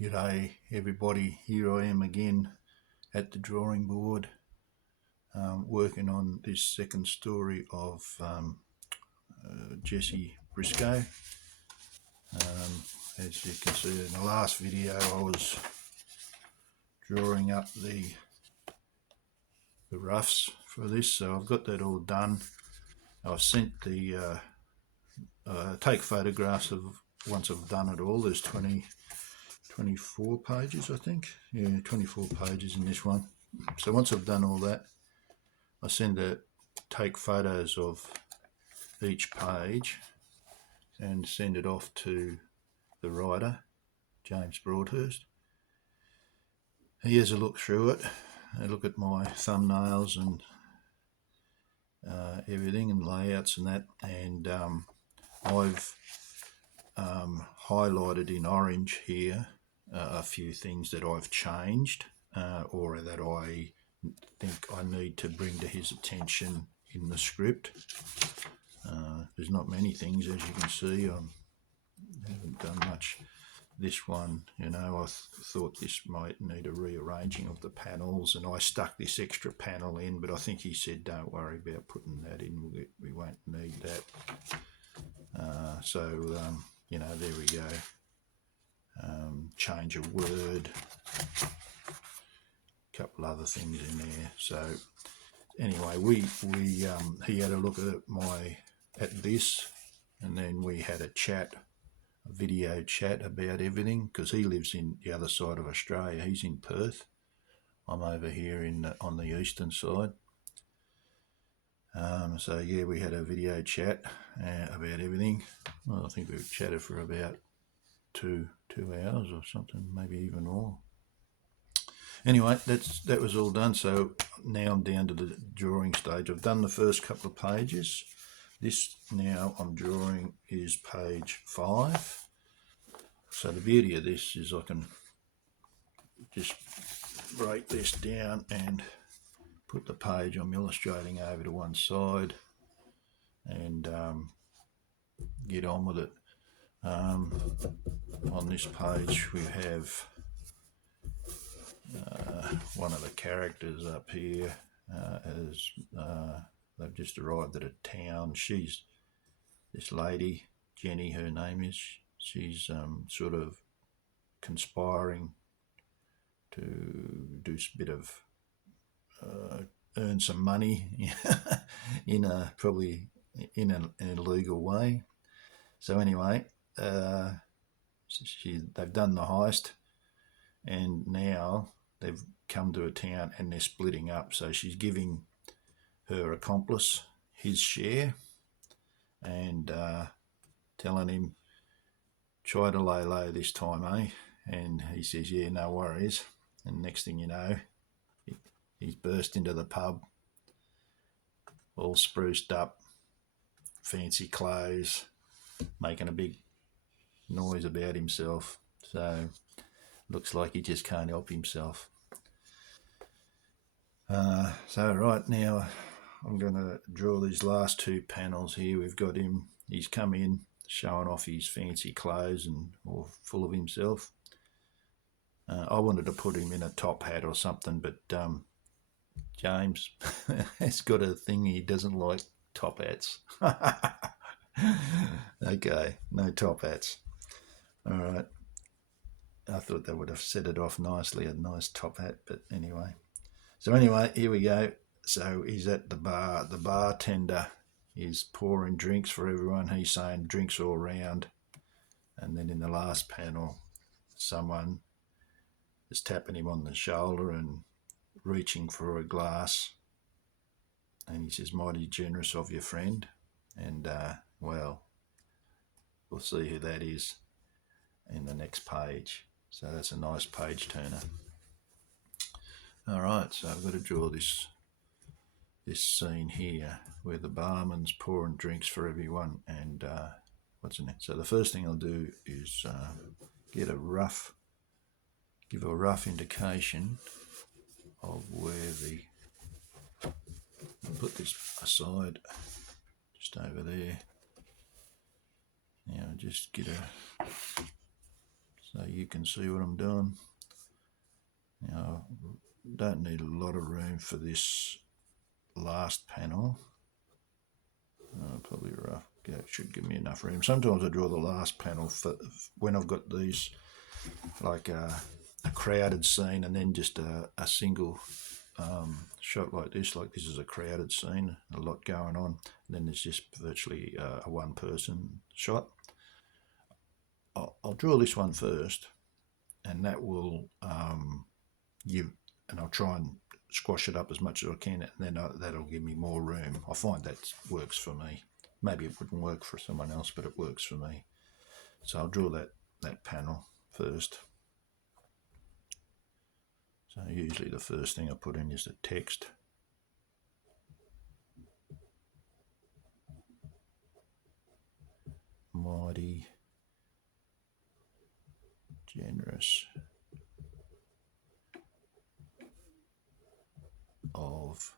G'day everybody, here I am again at the drawing board working on this second story of Jesse Brisco. As you can see in the last video, I was drawing up the roughs for this, so I've got that all done. I've sent the take photographs of once I've done it all. There's 24 pages, I think. Yeah, 24 pages in this one. So once I've done all that, I take photos of each page and send it off to the writer, James Broadhurst. He has a look through it, a look at my thumbnails and everything and layouts and that, and I've highlighted in orange here a few things that I've changed or that I think I need to bring to his attention in the script. There's not many things, as you can see. I haven't done much. This one, I thought this might need a rearranging of the panels, and I stuck this extra panel in, but I think he said don't worry about putting that in, we won't need that. There we go. Change a word, a couple other things in there. So anyway, he had a look at this, and then we had a video chat about everything, because he lives in the other side of Australia. He's in Perth. I'm over here on the eastern side. So yeah, we had a video chat about everything. Well, I think we chatted for about two hours or something, maybe even more. Anyway, that was all done. So now I'm down to the drawing stage. I've done the first couple of pages. This now I'm drawing is page 5. So the beauty of this is I can just break this down and put the page I'm illustrating over to one side and get on with it. On this page we have one of the characters up here as they've just arrived at a town. She's this lady, Jenny, her name is. She's sort of conspiring to do a bit of earn some money probably in an illegal way. So anyway, they've done the heist, and now they've come to a town and they're splitting up. So she's giving her accomplice his share and telling him, try to lay low this time, eh? And he says, yeah, no worries. And next thing you know, he's burst into the pub, all spruced up, fancy clothes, making a big noise about himself. So looks like he just can't help himself. So right now I'm going to draw these last 2 panels here. We've got him, he's come in showing off his fancy clothes and all full of himself. I wanted to put him in a top hat or something, but James has got a thing, he doesn't like top hats. Okay, no top hats. All right. I thought that would have set it off nicely, a nice top hat, but anyway. So anyway, here we go. So he's at the bar. The bartender is pouring drinks for everyone. He's saying drinks all round. And then in the last panel, someone is tapping him on the shoulder and reaching for a glass. And he says, mighty generous of your friend. And, well, we'll see who that is in the next page. So that's a nice page turner. All right, so I've got to draw this scene here where the barman's pouring drinks for everyone, and what's in it? So the first thing I'll do is give a rough indication of where I'll put this aside, just over there. Now just get so you can see what I'm doing. Now, don't need a lot of room for this last panel. Probably rough. Yeah, it should give me enough room. Sometimes I draw the last panel for when I've got these, like a crowded scene, and then just a single shot like this. Like this is a crowded scene, a lot going on. And then there's just virtually a one-person shot. I'll draw this one first, and that will and I'll try and squash it up as much as I can, and then that'll give me more room. I find that works for me. Maybe it wouldn't work for someone else, but it works for me. So I'll draw that panel first. So usually the first thing I put in is the text. Mighty generous of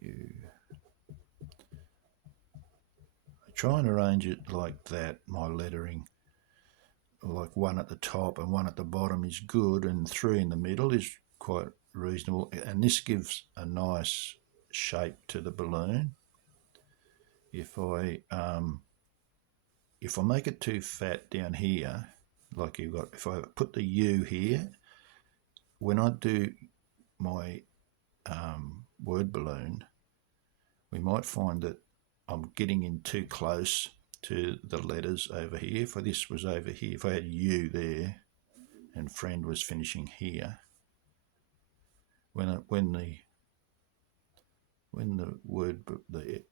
you. I try and arrange it like that, my lettering, like one at the top and one at the bottom is good, and three in the middle is quite reasonable, and this gives a nice shape to the balloon. If I make it too fat down here, like you've got, if I put the U here, when I do my word balloon, we might find that I'm getting in too close to the letters over here. If this was over here, if I had U there and friend was finishing here, when the word the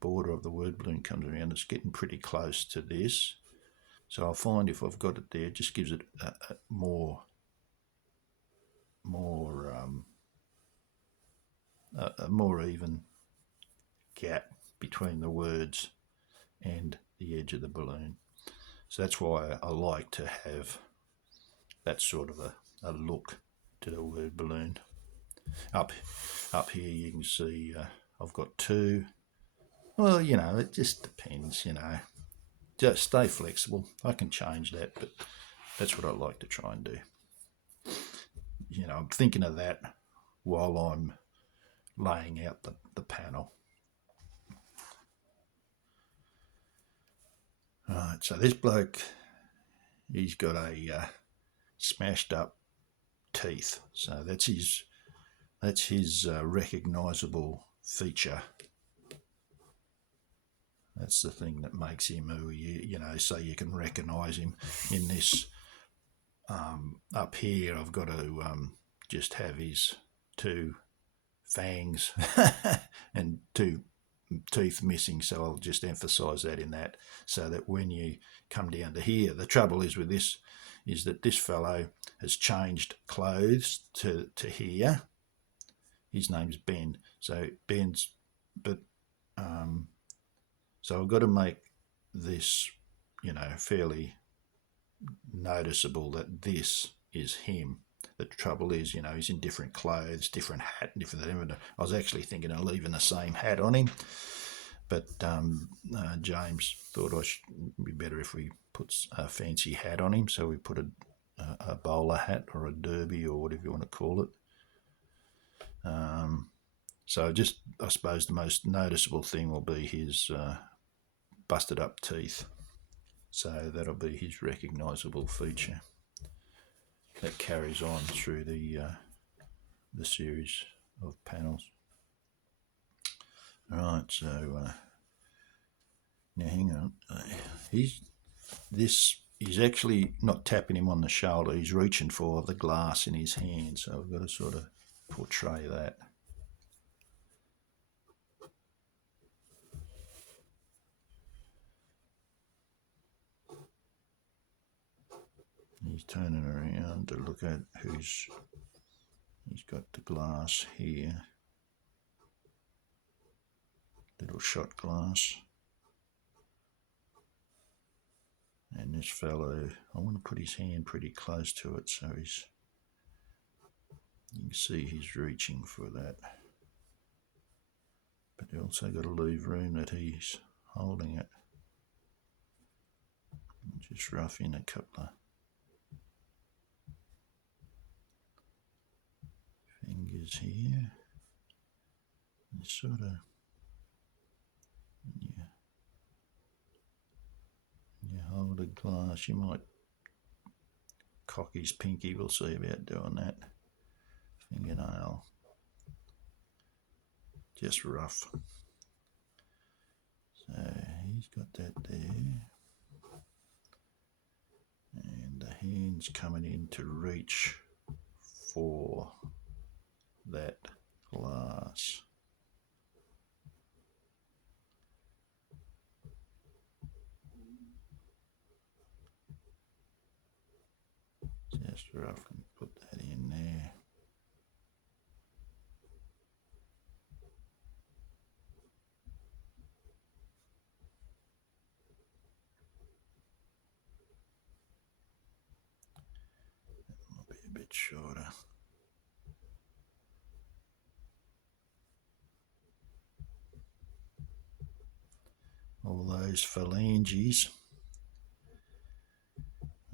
border of the word balloon comes around, it's getting pretty close to this. So I'll find if I've got it there, it just gives it a more even gap between the words and the edge of the balloon. So that's why I like to have that sort of a look to the word balloon. Up here you can see I've got two. Well, it just depends, Just stay flexible. I can change that, but that's what I like to try and do. I'm thinking of that while I'm laying out the panel. Right, so this bloke, he's got a smashed up teeth. So that's his recognisable feature. That's the thing that makes him who so you can recognise him. In this up here, I've got to just have his two fangs and two teeth missing, so I'll just emphasise that in that, so that when you come down to here, the trouble is with this is that this fellow has changed clothes to here. His name's Ben, so Ben's, but so I've got to make this fairly noticeable that this is him. The trouble is, he's in different clothes, different hat, different. I was actually thinking of leaving the same hat on him, but James thought it should be better if we put a fancy hat on him. So we put a bowler hat or a derby or whatever you want to call it. So just, I suppose the most noticeable thing will be his busted up teeth. So that'll be his recognisable feature that carries on through the series of panels. All right, so now hang on. He's actually not tapping him on the shoulder. He's reaching for the glass in his hand. So we've got to sort of portray that. He's turning around to look at he's got the glass here, little shot glass, and this fellow, I want to put his hand pretty close to it so you can see he's reaching for that. but you also got to leave room that he's holding it. Just rough in a couple of fingers here. And sort of, yeah. You hold a glass, you might cock his pinky, we'll see about doing that. Fingernail, just rough. So he's got that there. And the hand's coming in to reach for that glass. Just roughly put that in there. That might be a bit shorter. All those phalanges.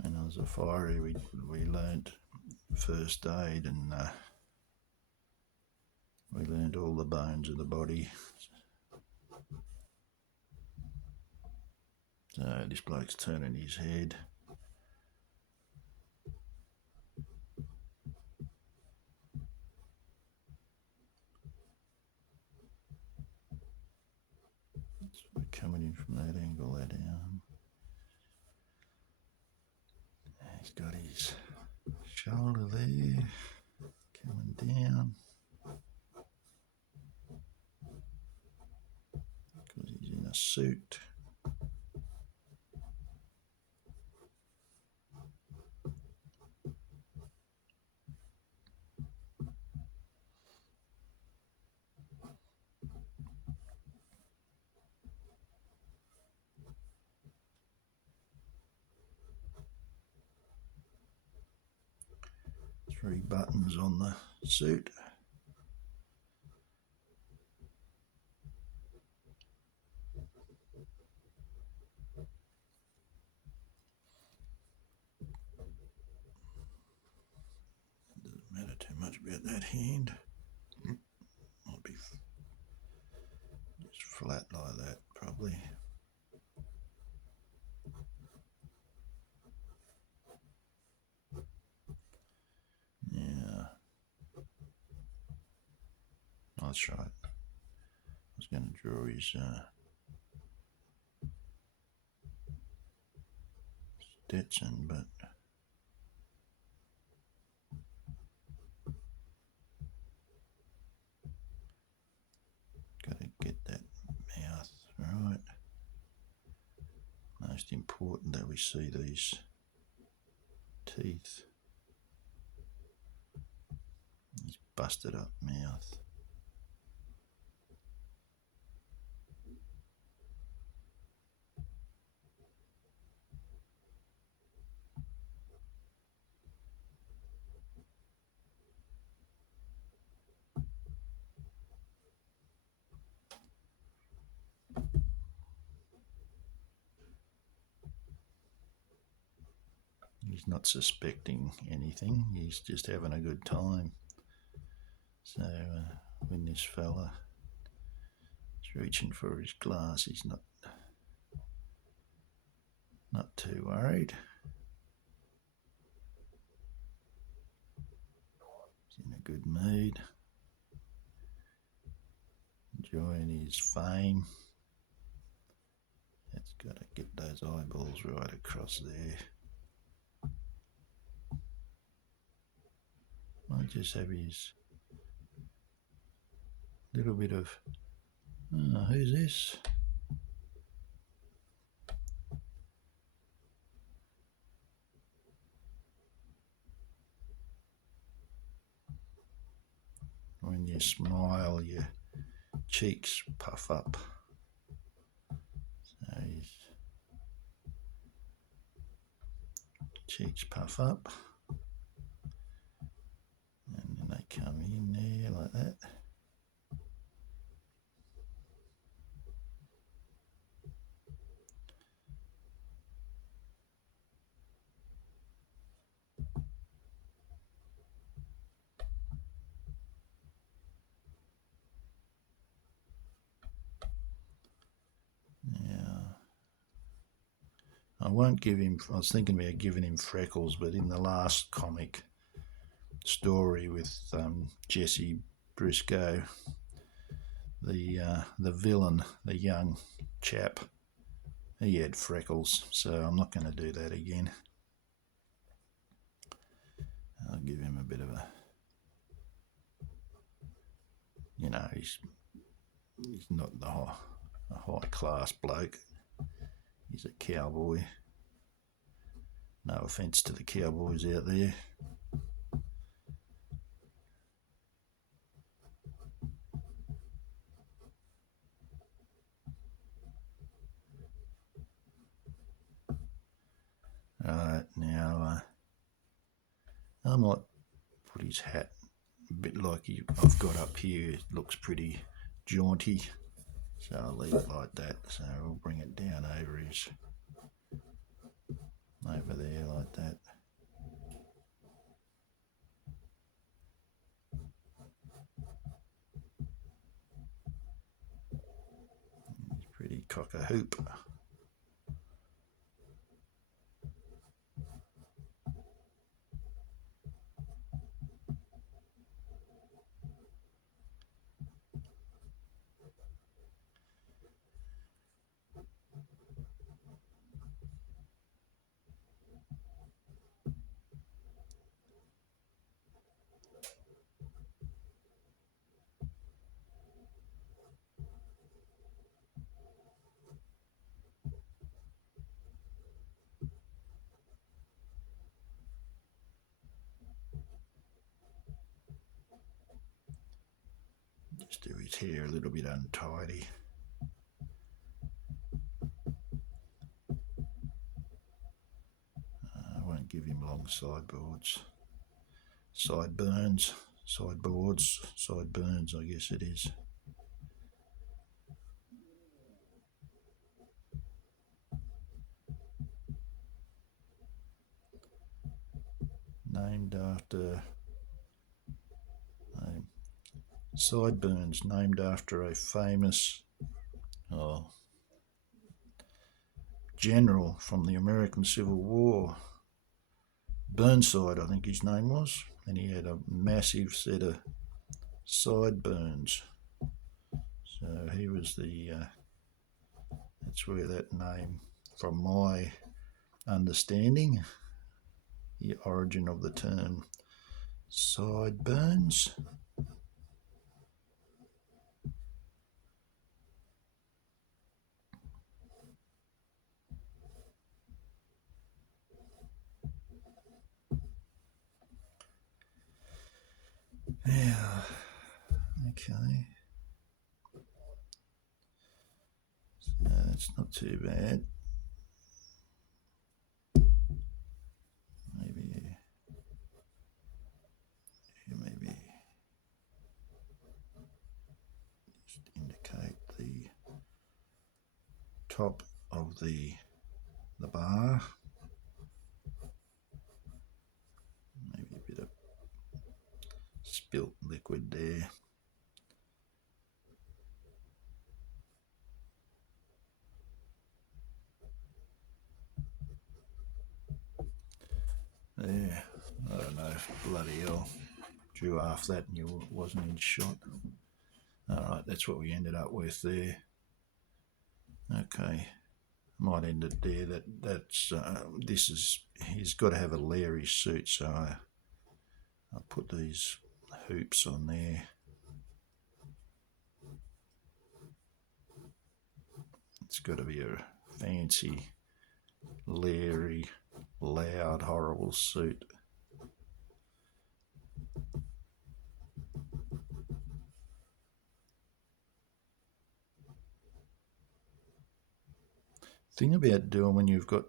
When I was a fiery, we learnt first aid, and we learned all the bones of the body. So this bloke's turning his head. So we're coming in from that angle, that arm. He's got his shoulder there, coming down. Because he's in a suit. 3 buttons on the suit. Doesn't matter too much about that hand. Might be just flat like that, probably. Yeah. That's right. I was going to draw his Stetson, but got to get that mouth right. Most important that we see these teeth. His busted up mouth. He's not suspecting anything, he's just having a good time. So when this fella is reaching for his glass, he's not too worried. He's in a good mood, enjoying his fame. That's got to get those eyeballs right across there. Might just have his little bit of, oh, who's this? When you smile, your cheeks puff up. So his cheeks puff up. And then they come in there like that. won't give him. I was thinking about giving him freckles, but in the last comic story with Jesse Brisco, the villain, the young chap, he had freckles, so I'm not going to do that again. I'll give him a bit of a, he's not a high class bloke. He's a cowboy. No offence to the cowboys out there. Alright, now I might put his hat a bit like I've got up here. It looks pretty jaunty, so I'll leave it like that. So we'll bring it down over there like that. He's pretty cock-a-hoop. Just do his hair a little bit untidy. I won't give him long sideburns, I guess it is. Named after sideburns, named after a famous general from the American Civil War. Burnside, I think his name was, and he had a massive set of sideburns. So he was that's where that name, from my understanding, the origin of the term sideburns. Yeah, okay. So that's not too bad. Maybe just indicate the top of the bar. Maybe a bit of spilt liquid there. There, I don't know, bloody hell, drew half that and you wasn't in shot. Alright, that's what we ended up with there. Okay, might end it there. He's got to have a Larry suit, so I'll put these hoops on there. It's got to be a fancy, Larry, loud, horrible suit. Thing about doing when you've got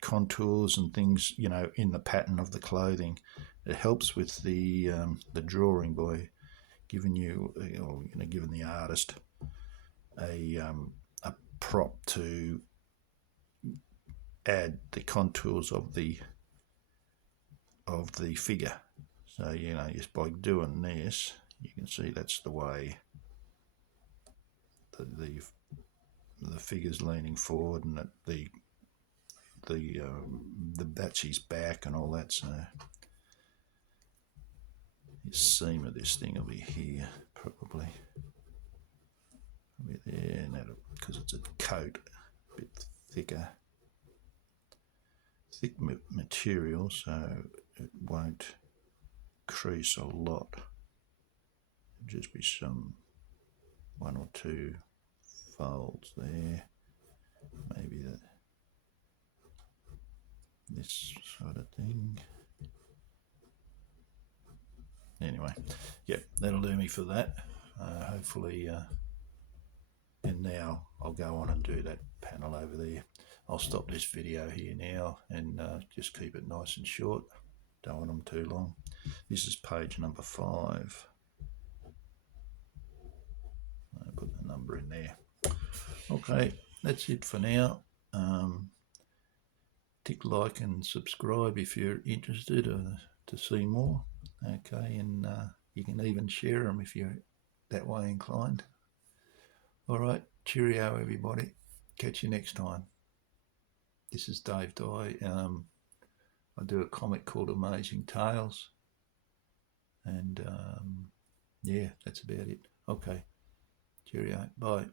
contours and things, in the pattern of the clothing, it helps with the drawing by giving giving the artist a prop to add the contours of the figure. So just by doing this, you can see that's the way the figure's leaning forward, and that the that's his back and all that. So the seam of this thing will be here probably. Be there, and that'll, because it's a coat, a bit thicker, thick material, so it won't crease a lot. It'll just be some 1 or 2 folds there, maybe this sort of thing. Anyway, yeah, that'll do me for that. Hopefully, and now I'll go on and do that panel over there. I'll stop this video here now and just keep it nice and short. Don't want them too long. This is page number 5. I'll put the number in there. Okay, that's it for now. Tick like and subscribe if you're interested to see more. Okay, and you can even share them if you're that way inclined. All right, cheerio everybody. Catch you next time. This is Dave Dye. I do a comic called Amazing Tales. And yeah, that's about it. Okay, cheerio. Bye.